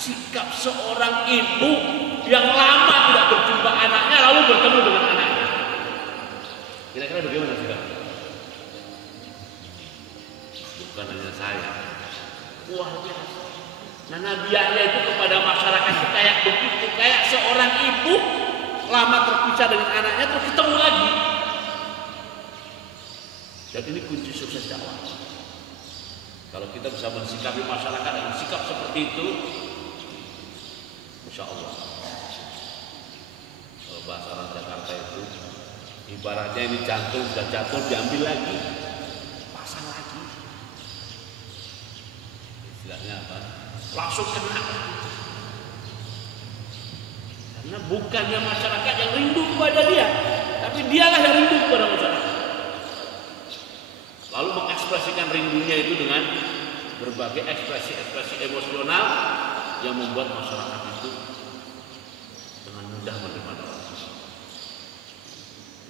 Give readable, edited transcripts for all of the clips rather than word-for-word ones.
sikap seorang ibu yang lama tidak berjumpa anaknya lalu bertemu dengan anaknya. Kira-kira bagaimana sikap? Bukan hanya saya. Wah biasa. Nah nabiahnya itu kepada masyarakat itu kayak begitu, kayak seorang ibu lama terpisah dengan anaknya terus ketemu lagi. Dan ini kunci sukses dakwah. Kalau kita bisa mensikapi masyarakat dengan sikap seperti itu, insya Allah. Kalau bahasa orang Jakarta itu, ibaratnya ini jantung sudah jatuh diambil lagi, pasang lagi. Istilahnya apa? Langsung kena. Karena bukannya masyarakat yang rindu kepada dia, tapi dialah yang rindu kepada masyarakat. Lalu mengekspresikan rindunya itu dengan berbagai ekspresi emosional yang membuat masyarakat itu dengan mudah menerima dakwah.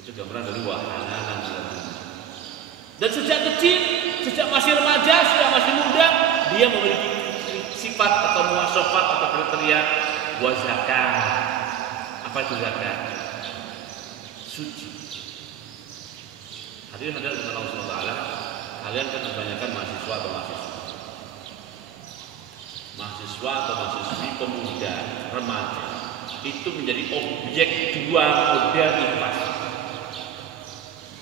Itu gambaran dari wahana. Dan sejak kecil, sejak masih remaja, sejak masih muda, dia memiliki sifat atau muwasafat atau kriteria zakat. Apa itu zakat? Suci. Hadirin hadirat Allah Subhanahu wa taala, kalian kan kebanyakan mahasiswa atau mahasiswi pemuda remaja itu menjadi objek dua model invasi.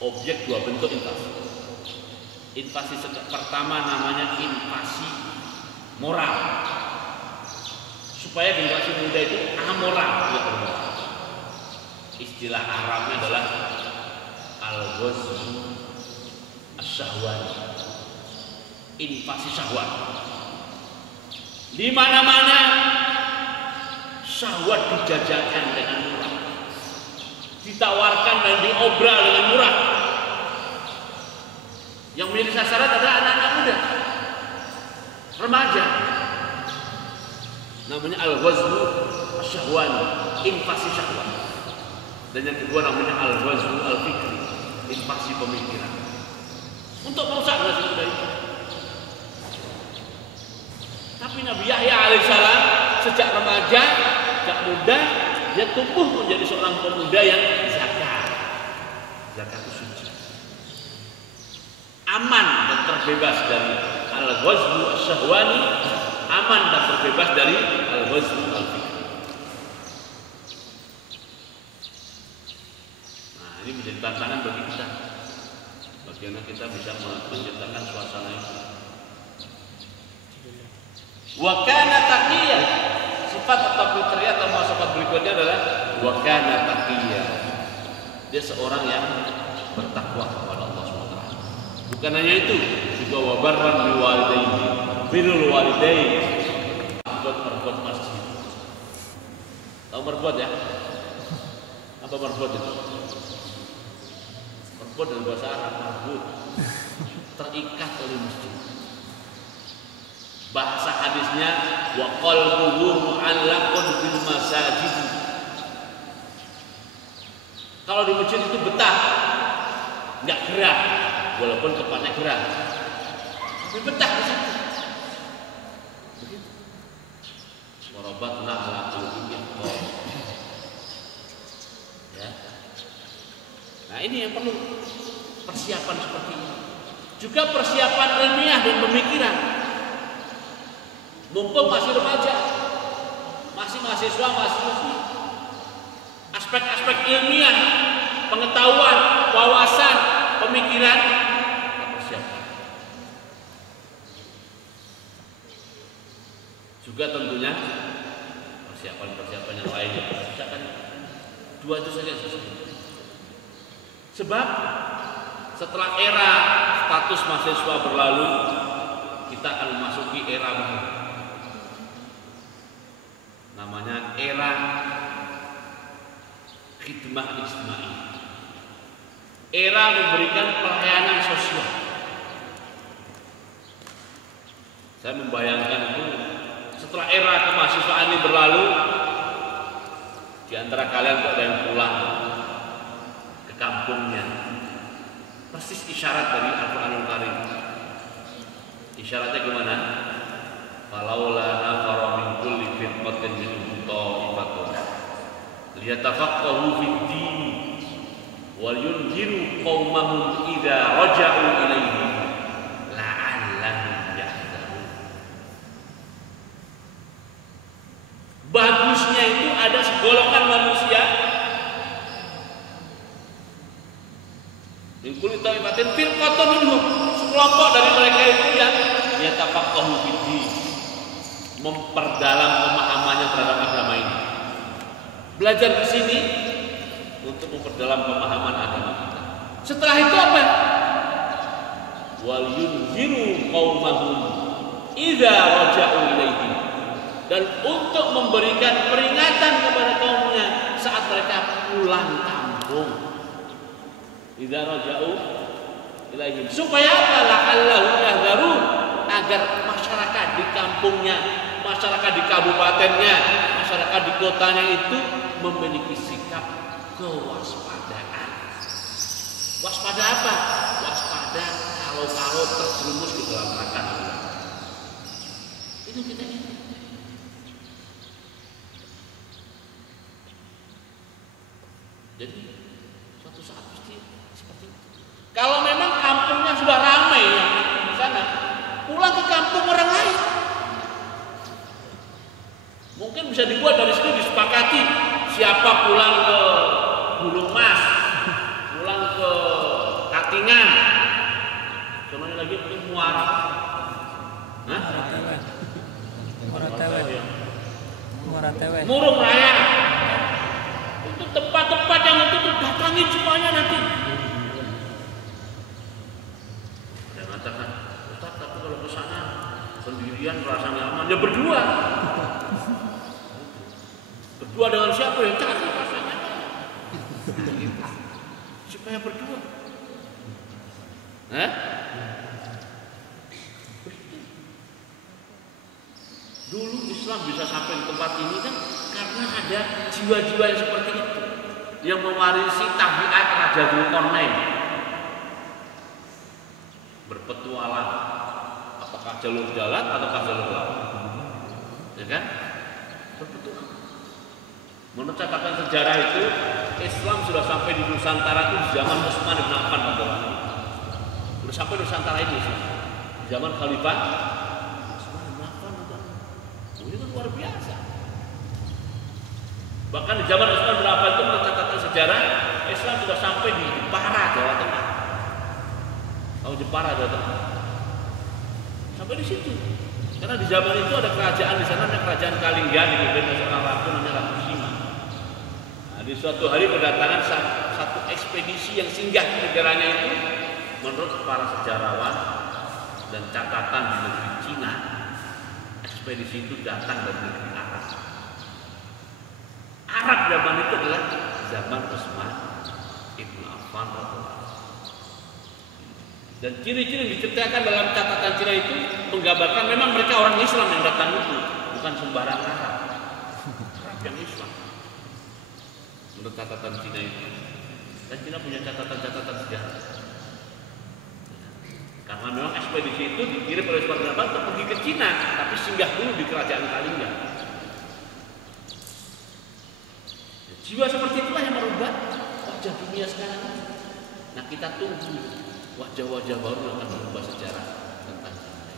Objek dua bentuk invasi. Invasi pertama namanya invasi moral. Supaya generasi muda itu amoral, tidak bermoral. Istilah Arabnya adalah al-ghazwu asy-syahwani, invasi syahwat. Di mana-mana syahwat dijajakan dengan murah, ditawarkan dan diobral dengan murah. Yang menjadi sasaran adalah anak-anak muda, remaja. Namanya al-ghazwu asy-syahwani, invasi syahwat. Dan yang kedua namanya al-ghazwu al-fikri, invasi pemikiran. Untuk merusak generasi muda itu. Tapi Nabi Yahya alaihissalam sejak remaja, sejak muda, dia tumbuh menjadi seorang pemuda yang zakat. Zakat itu suci. Aman dan terbebas dari al-ghazwu asy-syahwani, aman dan terbebas dari al-ghazwu al-fikri. Nah, ini menjadi tantangan bagi kita. Bagaimana kita bisa menciptakan suasana itu. Wa kana taqiyya. Sifat atau kriteria atau sifat berikutnya adalah wa kana taqiyya. Dia seorang yang bertakwa kepada Allah SWT. Bukan hanya itu, juga wa barran bil walidayni. Birrul walidain. Merbuat masjid. Tahu merbuat ya? Apa merbuat itu? Merbuat dalam bahasa Arab, merbut, terikat oleh masjid. Bahasa hadisnya wa qalbuhu mu'allaqun bil masajid. Kalau di masjid itu betah, enggak gerak, walaupun tempatnya gerak, tapi betah di situ. Begitu. Warabatna ala qulubihim. Ya. Nah, ini yang perlu persiapan seperti ini. Juga persiapan ilmiah dan pemikiran. Mumpung masih remaja, masih mahasiswa, mahasiswi, aspek-aspek ilmiah, pengetahuan, wawasan, pemikiran, persiapan. Juga tentunya persiapan-persiapan yang lainnya. Misalkan dua itu saja sesuatu. Sebab setelah era status mahasiswa berlalu, kita akan memasuki era baru. Namanya era khidmah ijtimai. Era memberikan pelayanan sosial. Saya membayangkan itu setelah era kemahasiswaan ini berlalu, di antara kalian ada yang pulang ke kampungnya. Persis isyarat dari Al-Qur'anul Karim. Isyaratnya gimana? Falaula nafara min kulli yatafaqahu fid-din wal yunziru qaumahum idza raja'u ilaihi la'allahum yahdharun. Bagusnya itu ada segolongan manusia min kulli ta'ifatin firqatun minhum, sekelompok dari mereka itu yang yatafaqahu fid-din, memperdalam pemahamannya terhadap agama ini. Belajar di sini untuk memperdalam pemahaman agama kita. Setelah itu apa? Wal yunziru qaumahum idza raja'u ilaihi, dan untuk memberikan peringatan kepada kaumnya saat mereka pulang kampung. Idza raja'u ilaihi, supaya apa? La'allahum yahdharun, agar masyarakat di kampungnya, masyarakat di kabupatennya, masyarakat di kotanya itu memiliki sikap kewaspadaan. Waspada apa? Waspada kalau terjerumus ke dalam neraka. Itu kita ini. Jadi suatu saat pasti seperti itu. Kalau memang kampungnya sudah ramai yang di sana, pulang ke kampung orang lain. Mungkin bisa dibuat dari sini, disepakati siapa pulang ke Gunung Mas, pulang ke Katingan, contohnya lagi mungkin Muara, Murung Raya. Itu tempat-tempat yang itu datangin semuanya nanti. Ada yang mengatakan, Ustaz, tapi kalau ke sana sendirian merasa nyaman, ya berdua. Berdua dengan siapa? Yang cari pasangan. Supaya berdua. Dulu Islam bisa sampai di tempat ini kan karena ada jiwa-jiwa yang seperti itu, yang mewarisi tabiat Raja Dzulqarnain. Berpetualang, apakah jalur jalan ataukah jalur laut, ya kan? Berpetualang. Menurut catatan sejarah itu, Islam sudah sampai di Nusantara itu di zaman Utsman bin Affan radhiyallahu. Sudah sampai Nusantara ini, di zaman Khalifah Utsman bin Affan. Ini kan luar biasa. Bahkan di zaman Utsman bin Affan itu menurut catatan sejarah, Islam sudah sampai di Jepara, Jawa Tengah. Tahu Jepara, Jawa Tengah? Sampai di situ. Karena di zaman itu ada kerajaan di sana, ada kerajaan Kalingga dipimpin oleh seorang ratu namanya Ratu Sima. Nah, di suatu hari kedatangan satu ekspedisi yang singgah di negaranya itu, menurut para sejarawan dan catatan di negeri Cina, ekspedisi itu datang dari negeri Arab. Arab zaman itu adalah zaman Utsman bin Affan radhiyallahu. Dan ciri-ciri yang diceritakan dalam catatan Cina itu menggambarkan memang mereka orang Islam yang datang itu, bukan sembarang Arab. Arab yang Islam. Menurut catatan Cina itu. Dan Cina punya catatan-catatan sejarah. Karena memang ekspedisi itu dikirim oleh Utsman bin Affan untuk pergi ke Cina, tapi singgah dulu di kerajaan Kalingga. Jiwa seperti itulah yang merubah wajah dunia sekarang. Nah, kita tunggu wajah-wajah baru yang akan merubah sejarah tentang kita.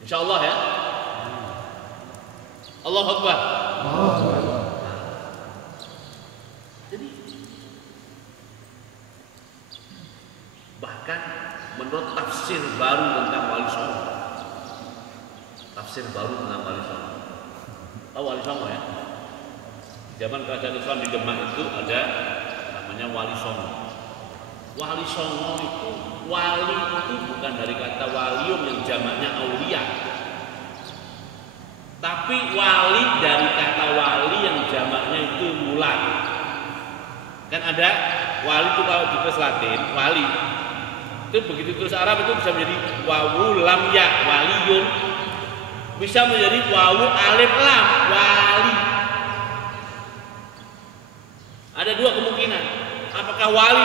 Insya Allah ya. Allahu Akbar. Jadi bahkan menurut tafsir baru tentang Wali Songo, tafsir baru tentang Wali Songo. Tahu Wali Songo ya? Zaman kerajaan Islam di Demak itu ada namanya Wali Songo. Wali Songo itu, wali itu bukan dari kata walium yang jamaknya aulia, tapi wali dari kata wali yang jamaknya itu mula. Kan ada wali itu kalau ditulis Latin, wali itu begitu tulis Arab itu bisa menjadi wawu lam ya, waliyun, bisa menjadi wawu alif lam, wali. Ada dua kemungkinan, apakah wali